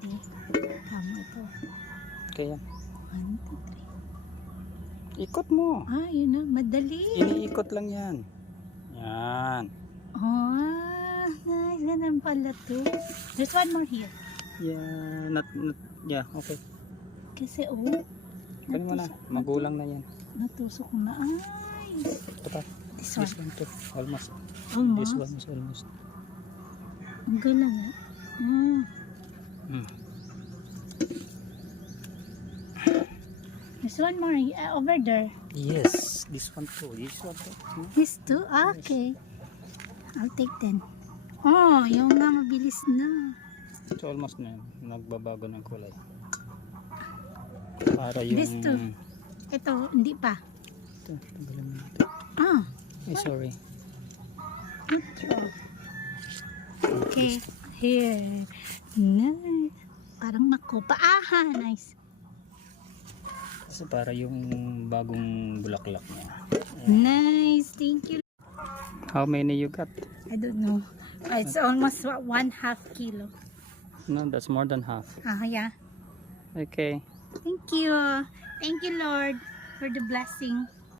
Ready? Tama ito. Kaya, 1, 2, 3. ikot mo. Yun na. Madali. Iniikot lang yan. Yan. Nice. Ganun pala to. There's one more here. Yeah, yeah, okay. Kasi, Kunin mo na. Magulang na yan. natusok ko na. Ay. Ito pa. This This one. one too. Almost. This Almost. one is almost. Ang galang There's one more over there. Yes, this one too. This one too. These two? Okay. I'll take them. Yung nga mabilis na. Ito almost na yun. Nagbabago ng kulay. Para yung... These two. Ito, hindi pa. Ito, tanggalin mo natin. Ay, sorry. Good job. Okay. Here. Nice. Parang makopa. Nice. Kasi para yung bagong bulaklak niya. Nice. Thank you. How many you got? I don't know. It's almost 1/2 kilo. No, that's more than half. Yeah. Okay. Thank you. Thank you, Lord, for the blessing.